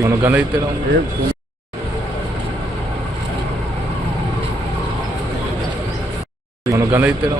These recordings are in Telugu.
Bueno, ganaste la Bueno, ganaste la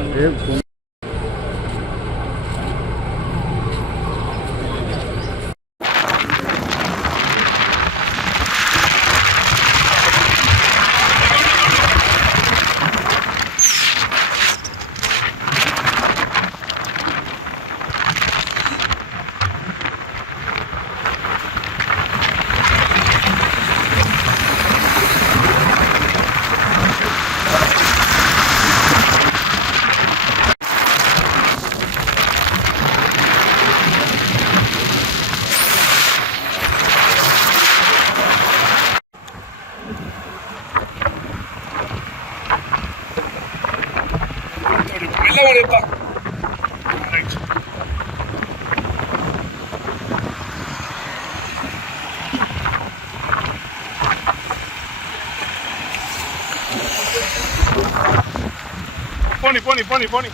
Pony.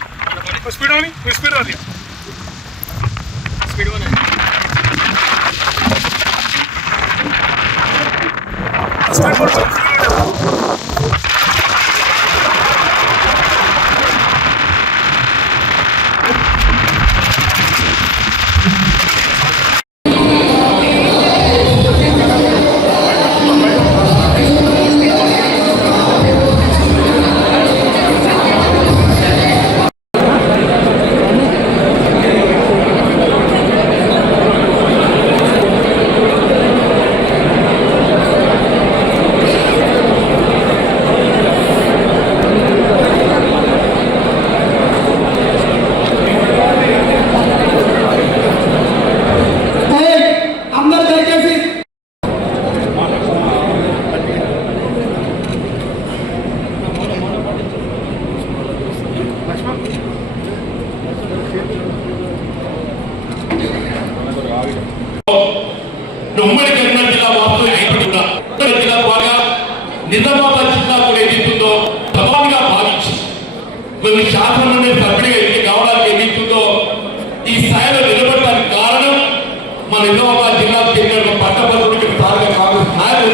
Speed on it. Speed on it. Speed on it. Speed on it. ఉమ్మడి కరీంనగర్ జిల్లా వాస్తవం అయిపోతుందా జిల్లా ద్వారా నిజామాబాద్ జిల్లా కూడా ఏదైతుందో సవాలుగా భావించి కొన్ని శాసనం నుండి సభ్యుడిగా ఎన్ని కావడానికి ఏదైతుందో ఈ స్థాయిలో నిలబడడానికి కారణం మన నిజామాబాద్ జిల్లా చెందిన పట్టభద్రుడికి సార్గా కాంగ్రెస్ నాయకులు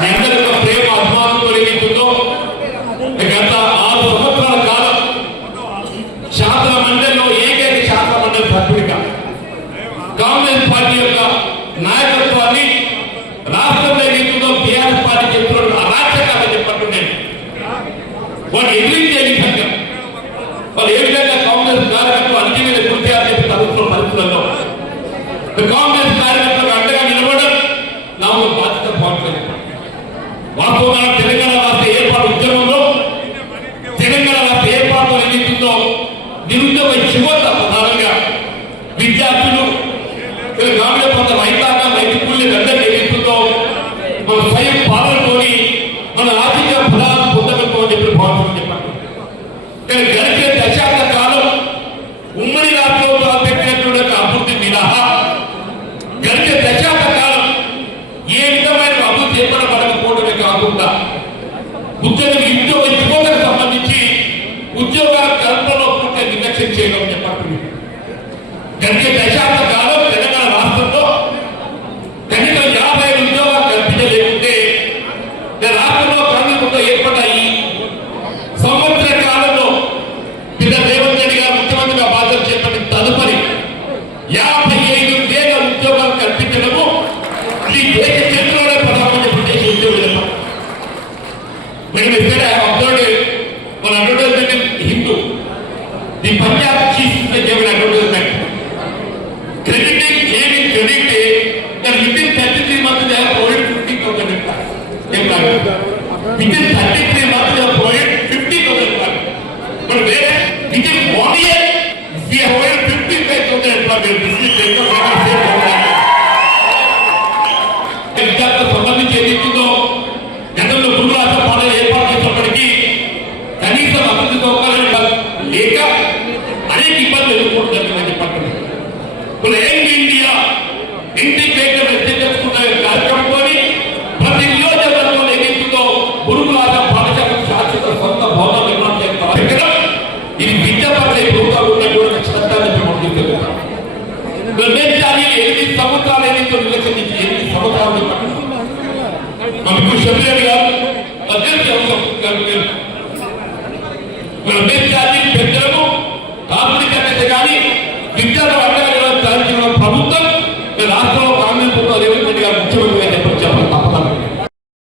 మీ అందరి యొక్క ప్రేమ అభిమానంతో ఏదైతుందో గత 6 సంవత్సరాల కాలం శాసన మండలిలో ఏకైక శాసన మండలి సభ్యుడిగా కాంగ్రెస్ పార్టీ యొక్క నాయకత్వాన్ని రాష్ట్రంలో ఏదైతుందో టీఆర్ఎస్ పార్టీ చెప్తున్న అరాచకాలు చెప్పట్టున్నాయి. వాళ్ళు ఎదిరించే విధంగా వాళ్ళు ఏ విధంగా కాంగ్రెస్ కార్యకర్తలు అంతిమైన కృత్యాలు చెప్పి తగ్గుతున్న పరిస్థితుల్లో కాంగ్రెస్ కార్యకర్తలు అండగా నిలబడడం నా బాధ్యత పాల్గొని వాస్తవంగా తెలంగాణ రాష్ట్ర ఏర్పాటు ఉద్యమంలో తెలంగాణ రాష్ట్ర ఏర్పాటు ఏదైతుందో నిరుద్యోగ యువత ప్రధానంగా విద్యార్థులు గ్రామీణ ప్రాంత రైతాంగం రైతు కూలీల గడ్డ ఏదైతుందో మన స్వయం పాలనతోని మన ఆర్థిక ఫలాలు పొందగలుగుతాం అని చెప్పి భావించమని చెప్పారు. కానీ గడిచే దశాబ్ద కాలం ఉమ్మడి రాష్ట్రంలో పెట్టినటువంటి అభివృద్ధి మినహా గడిచే దశాబ్ద కాలం ఏ విధమైన అభివృద్ధి ఏర్పడబడకపోవడమే కాకుండా ఉద్యోగ యువతకు సంబంధించి ఉద్యోగాల కల్పనలో పూర్తిగా నిర్లక్ష్యం చేయడం చెప్పారు. గడిచే దశాబ్ద కాలం తెలంగాణ రాష్ట్రంలో కనీసం 50 ఉద్యోగాలు కల్పించలేకుంటే రాష్ట్రంలో కాంగ్రెస్ ఏర్పడ్డాయి. సంవత్సర కాలంలో పిల్ల రేవంత్ రెడ్డి గారు ముఖ్యమంత్రిగా బాధ్యత చేపట్టిన తదుపరి 55,000 ఉద్యోగాలు కల్పించడము ఈ దేశ చరిత్రలోనే ప్రధానమంత్రి దేశ ఉద్యోగులు. నేను ఇక్కడ అబ్జర్వ్ మన advertisement Hindu the Punjab chief given advertisement crediting giving credit that within 33 months they have provided 50,000 employees. Within 33 months they have provided 50,000 employees. But where within 1 year we have provided 55,000 employees. This is the విద్యార్థులకు సంబంధించి ఏదైతుందో గతంలో గురువు రాష్ట్ర పాలన ఏర్పాటు చేసినప్పటికీ కనీసం అభివృద్ధి సౌకర్యాలు లేక అనేక ఇబ్బందులు ఎదుర్కోవడం జరిగిందని చెప్పండి. యంగ్ ఇండియా ఇంటిగ్రేటెడ్ ఎడ్యుకేషన్ కార్యక్రమంతో ప్రతి నియోజకవర్గంలో ఏదైతుందో గురువు రాష్ట్ర పాఠశాల మెజారిటీతో ఎలక్షన్ నుంచి 8 సంవత్సరాలు మనకు శబరిరెడ్డి గారు అధ్యక్ష మన మెజారిటీ పెద్దలను కాపుడి కట్టేది కానీ విద్యార్థులు